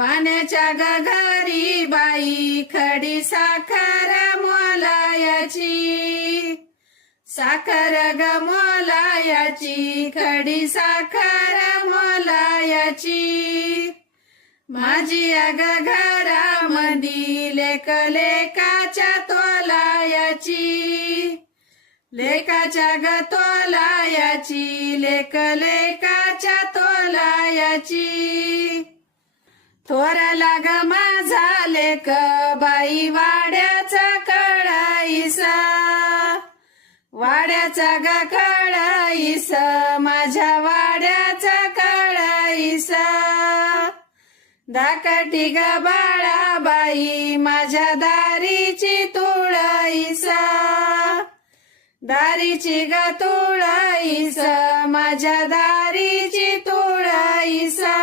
वाण्याच्या घरी बाई खडी साखर मोलायाची, साखर ग मोलायाची, खडी साखर मोलायाची. माझी अग घरामंदी लेक लेकाच्या तोलायाची, लेकाच्या ग तोलायाची, लेक लेकाच्या तोलायाची. थोरला ग माझा लेक बाई वाड्याचा कळाईसा, वाड्याचा ग कळाईस, माझ्या वाड्याचा कळाईसा. धाकटी ग बाळाबाई माझ्या दारीची तुळाईसा, दारीची ग तुळाईस, माझ्या दारीची तुळाईसा.